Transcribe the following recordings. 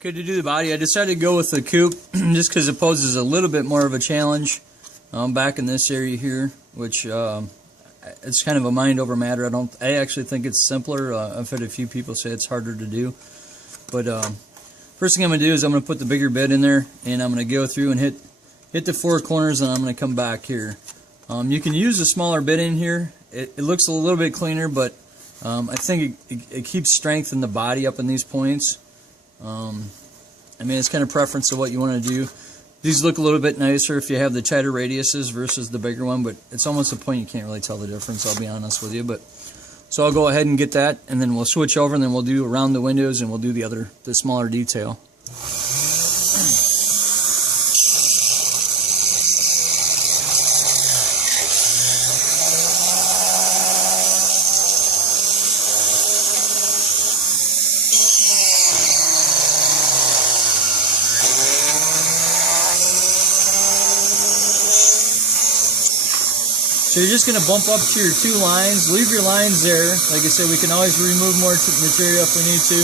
Okay, to do the body, I decided to go with the coupe just because it poses a little bit more of a challenge back in this area here, which it's kind of a mind over matter. I actually think it's simpler. I've had a few people say it's harder to do, but first thing I'm going to do is I'm going to put the bigger bit in there, and I'm going to go through and hit the four corners, and I'm going to come back here. You can use a smaller bit in here. It looks a little bit cleaner, but I think it keeps strength in the body up in these points. I mean, it's kind of preference of what you want to do. These look a little bit nicer if you have the tighter radiuses versus the bigger one, but it's almost a point you can't really tell the difference, I'll be honest with you. But so I'll go ahead and get that, and then we'll switch over, and then we'll do around the windows, and we'll do the smaller detail. So you're just going to bump up to your two lines. Leave your lines there. Like I said, we can always remove more material if we need to.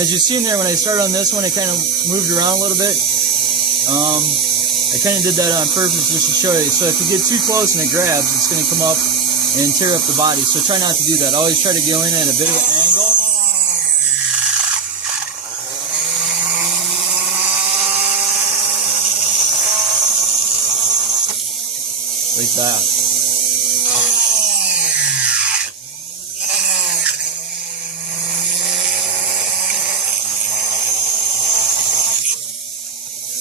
As you've seen there, when I started on this one, it kind of moved around a little bit. I kind of did that on purpose just to show you. So if you get too close and it grabs, it's going to come up and tear up the body. So try not to do that. Always try to go in at a bit of an angle. Like that.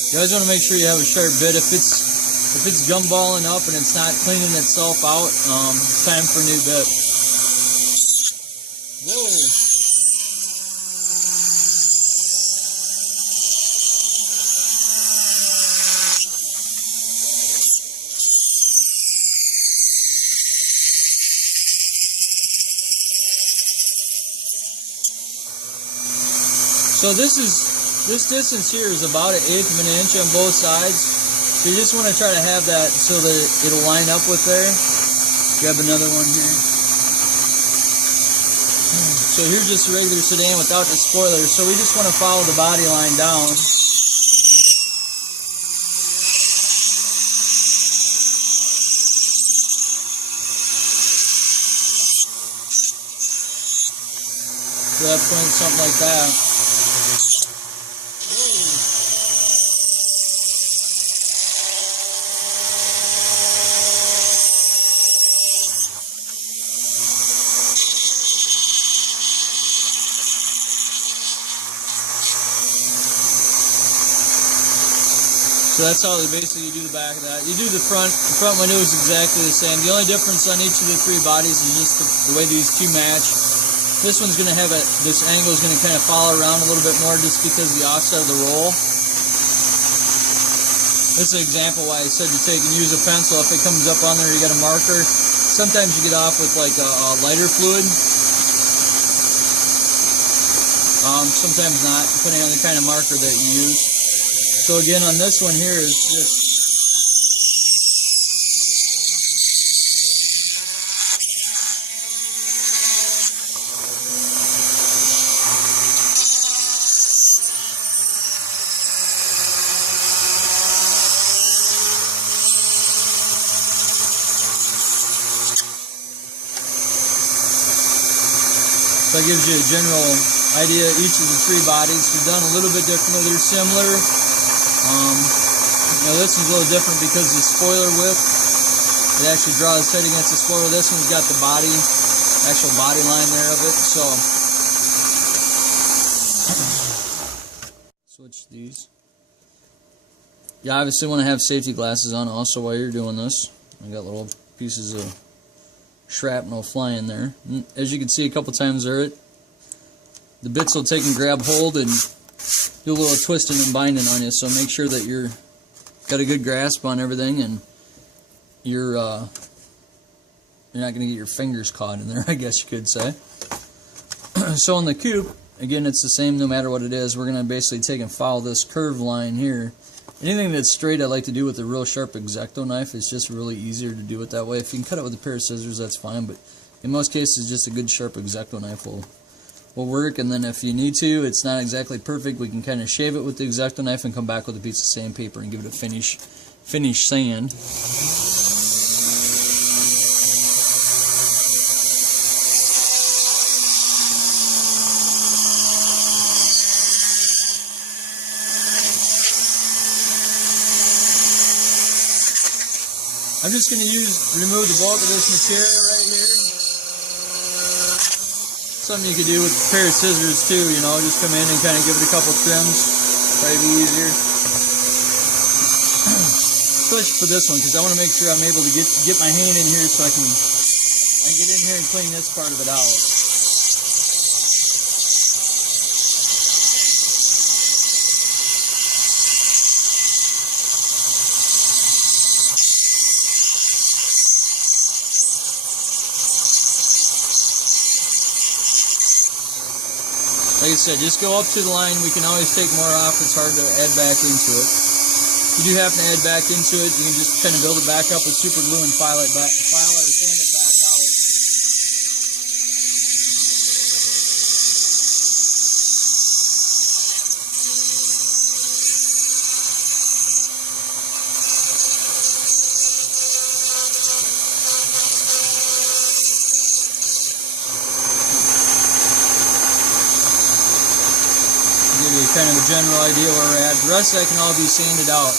You always want to make sure you have a sharp bit. If it's gumballing up and it's not cleaning itself out, it's time for a new bit. Whoa. So this distance here is about 1/8 of an inch on both sides. So you just want to try to have that so that it'll line up with there. Grab another one here. So here's just a regular sedan without the spoiler. So we just want to follow the body line down. To that point, something like that. So that's how they basically do the back of that. You do the front window is exactly the same. The only difference on each of the three bodies is just the way these two match. This one's going to have this angle is going to kind of follow around a little bit more just because of the offset of the roll. This is an example why I said to take and use a pencil. If it comes up on there, you got a marker. Sometimes you get off with like a lighter fluid. Sometimes not, depending on the kind of marker that you use. So again, on this one here is just so that gives you a general idea of each of the three bodies. They're done a little bit differently. They're similar. You know, this one's a little different because of the spoiler width. It actually draws tight against the spoiler. This one's got the actual body line there of it. So, switch these. You obviously want to have safety glasses on also while you're doing this. I got little pieces of shrapnel flying there. And as you can see a couple times there, the bits will take and grab hold and do a little twisting and binding on you, so make sure that you're got a good grasp on everything, and you're not going to get your fingers caught in there, I guess you could say. So on the coupe, again, it's the same no matter what it is. We're going to basically take and follow this curved line here. Anything that's straight I like to do with a real sharp X-Acto knife. It's just really easier to do it that way. If you can cut it with a pair of scissors, that's fine, but in most cases just a good sharp X-Acto knife will will work. And then if you need to, it's not exactly perfect, we can kind of shave it with the X-Acto knife and come back with a piece of sandpaper and give it a finish sand. I'm just going to remove the bulk of this material right here. Something you could do with a pair of scissors too, you know, just come in and kind of give it a couple trims. Probably be easier. Especially for this one, because I want to make sure I'm able to get my hand in here so I can get in here and clean this part of it out. Like I said, just go up to the line. We can always take more off. It's hard to add back into it. If you do happen to add back into it, you can just kind of build it back up with super glue and file it or sand it back out. Give you kind of a general idea where we're at. The rest of that can all be sanded out.